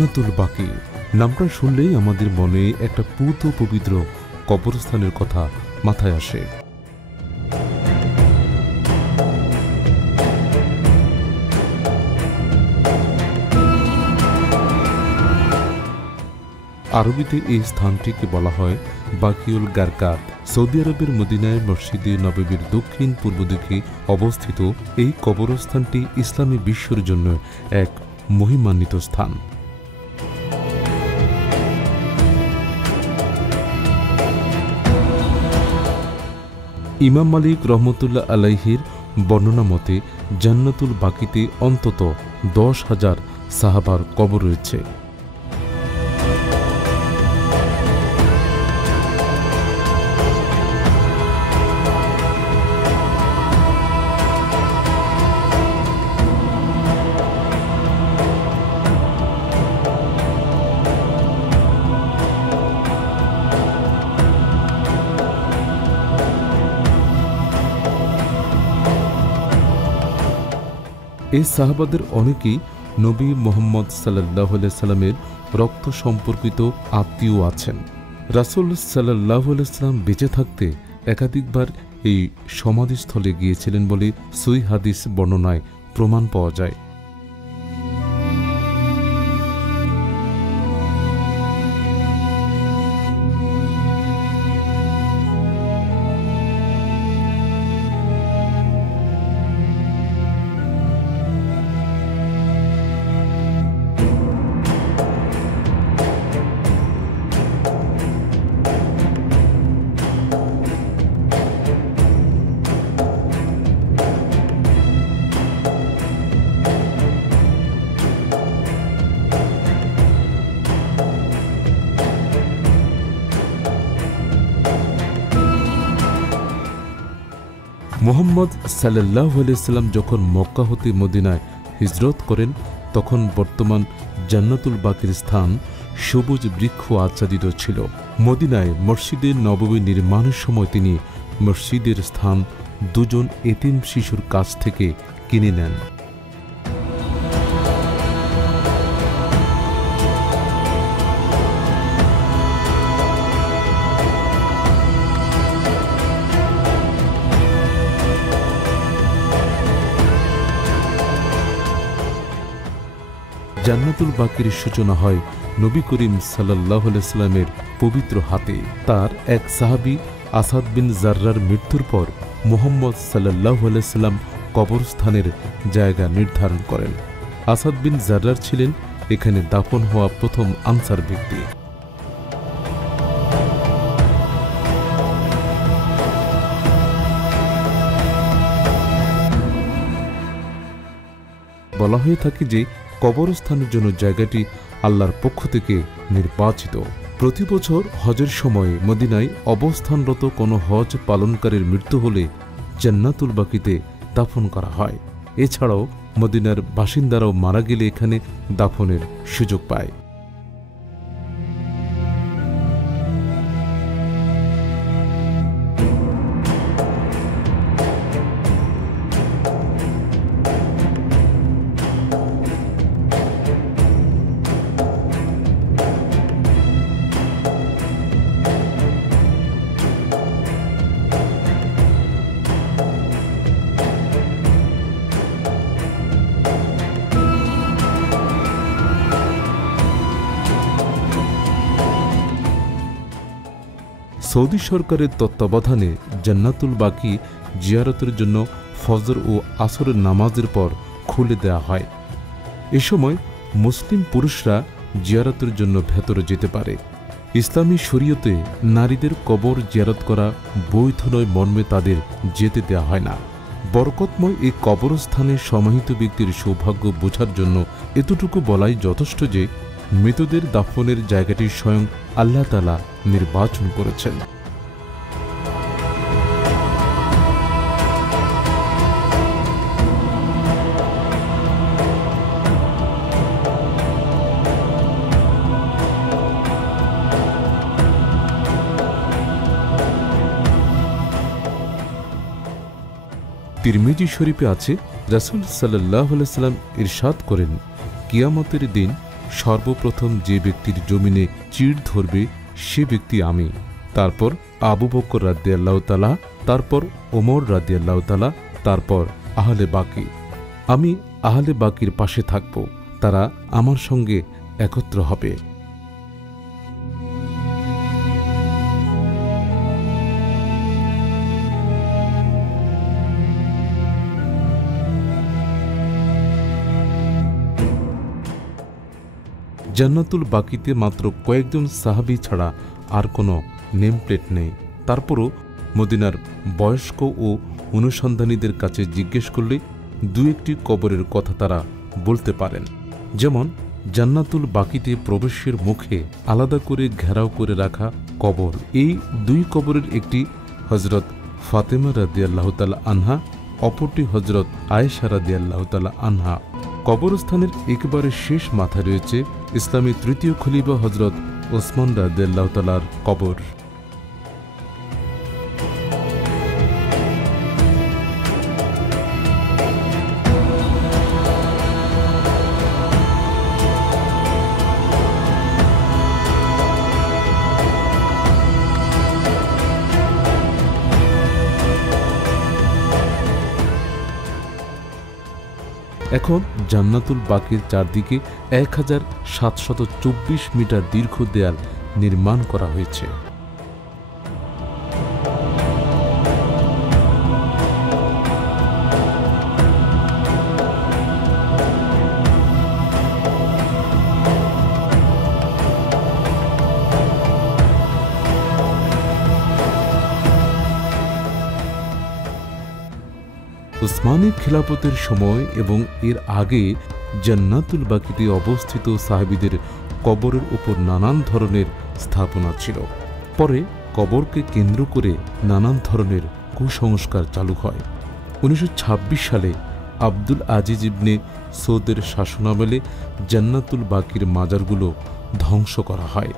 জান্নাতুল বাকি নামটা শুনলেই আমাদের মনে একটা পূত পবিত্র কবরস্থানের কথা মাথায় আসে। আরবিতে এই স্থানটিকে বলা হয় বাকিউল গারকাত। সৌদি আরবের মদিনায় মসজিদে নববীর দক্ষিণ পূর্ব দিকে অবস্থিত এই কবরস্থানটি ইসলামী বিশ্বের জন্য এক মহিমান্বিত স্থান। ইমাম মালিক রহমতুল্লাহ আলাইহির বর্ণনা মতে জান্নাতুল বাকিতে অন্তত 10,000 সাহাবার কবর রয়েছে। এই সাহাবাদের অনেকেই নবী মুহাম্মদ সাল্লাল্লাহু আলাইহি সাল্লামের রক্ত সম্পর্কিত আত্মীয় আছেন। রাসূল সাল্লাল্লাহু আলাইহি সাল্লাম বেঁচে থাকতে একাধিকবার এই সমাধিস্থলে গিয়েছিলেন বলে সহিহ হাদিস বর্ণনায় প্রমাণ পাওয়া যায়। মুহাম্মদ সাল্লাল্লাহু আলাইহি সাল্লাম যখন মক্কা হতে মদিনায় হিজরত করেন তখন বর্তমান জান্নাতুল বাকির স্থান সবুজ বৃক্ষ আচ্ছাদিত ছিল। মদিনায় মসজিদে নববী নির্মাণের সময় তিনি মসজিদের স্থান দুজন এতিম শিশুর কাছ থেকে কিনে নেন। জান্নাতুল বাকির সূচনা হয় নবী করিম সাল্লাল্লাহু আলাইহি সাল্লামের পবিত্র হাতে। তার এক সাহাবী আসাদ বিন জাররার মৃত্যুর পর মুহাম্মদ সাল্লাল্লাহু আলাইহি সাল্লাম কবরস্থানের জায়গা নির্ধারণ করেন। আসাদ বিন জাররার ছিলেন এখানে দাফন হওয়া প্রথম আনসার ব্যক্তি। বলা হয়ে থাকে যে কবরস্থানের জন্য জায়গাটি আল্লাহর পক্ষ থেকে নির্বাচিত। প্রতি বছর হজের সময় মদিনায় অবস্থানরত কোনো হজ পালনকারীর মৃত্যু হলে জান্নাতুল বাকিতে দাফন করা হয়। এছাড়াও মদিনার বাসিন্দারাও মারা গেলে এখানে দাফনের সুযোগ পায়। সৌদি সরকারের তত্ত্বাবধানে জান্নাতুল বাকি জিয়ারতের জন্য ফজর ও আসরের নামাজের পর খুলে দেওয়া হয়। এ সময় মুসলিম পুরুষরা জিয়ারতের জন্য ভেতরে যেতে পারে। ইসলামী শরীয়তে নারীদের কবর জিয়ারত করা বৈধ নয় মর্মে তাদের যেতে দেওয়া হয় না। বরকতময় এই কবরস্থানে সমাহিত ব্যক্তির সৌভাগ্য বোঝার জন্য এতটুকু বলাই যথেষ্ট যে মৃতদের দাফনের জায়গাটি স্বয়ং আল্লাহ তাআলা নির্বাচন করেছেন। তিরমিজি শরীফে আছে রাসূল সাল্লাল্লাহু আলাইহি সাল্লাম ইরশাদ করেন, কিয়ামতের দিন সর্বপ্রথম যে ব্যক্তির জমিনে চিড় ধরবে সে ব্যক্তি আমি। তারপর আবু বকর রাদিয়াল্লাহু তাআলা, তারপর ওমর রাদিয়াল্লাহু তাআলা, তারপর আহলে বাকি। আমি আহলে বাকির পাশে থাকব, তারা আমার সঙ্গে একত্র হবে। জান্নাতুল বাকিতে মাত্র কয়েকজন সাহাবী ছাড়া আর কোনো নেম প্লেট নেই। তারপরও মদিনার বয়স্ক ও অনুসন্ধানীদের কাছে জিজ্ঞেস করলে দু একটি কবরের কথা তারা বলতে পারেন। যেমন জান্নাতুল বাকিতে প্রবেশের মুখে আলাদা করে ঘেরাও করে রাখা কবর। এই দুই কবরের একটি হজরত ফাতেমা রাদিয়াল্লাহু তাআলা আনহা, অপরটি হজরত আয়েশা রাদিয়াল্লাহু তাআলা আনহা। কবরস্থানের একেবারে শেষ মাথায় রয়েছে ইসলামী তৃতীয় খলিফা হজরত ওসমান রাদিয়াল্লাহু তাআলার কবর। এখন জান্নাতুল বাকির চারদিকে 1724 মিটার দীর্ঘ দেয়াল নির্মাণ করা হয়েছে। উসমানী খিলাফতের সময় এবং এর আগে জান্নাতুল বাকিতে অবস্থিত সাহাবীদের কবরের উপর নানান ধরনের স্থাপনা ছিল। পরে কবরকে কেন্দ্র করে নানান ধরনের কুসংস্কার চালু হয়। 1926 সালে আব্দুল আজিজ ইবনে সৌদের শাসনামলে জান্নাতুল বাকির মাজারগুলো ধ্বংস করা হয়।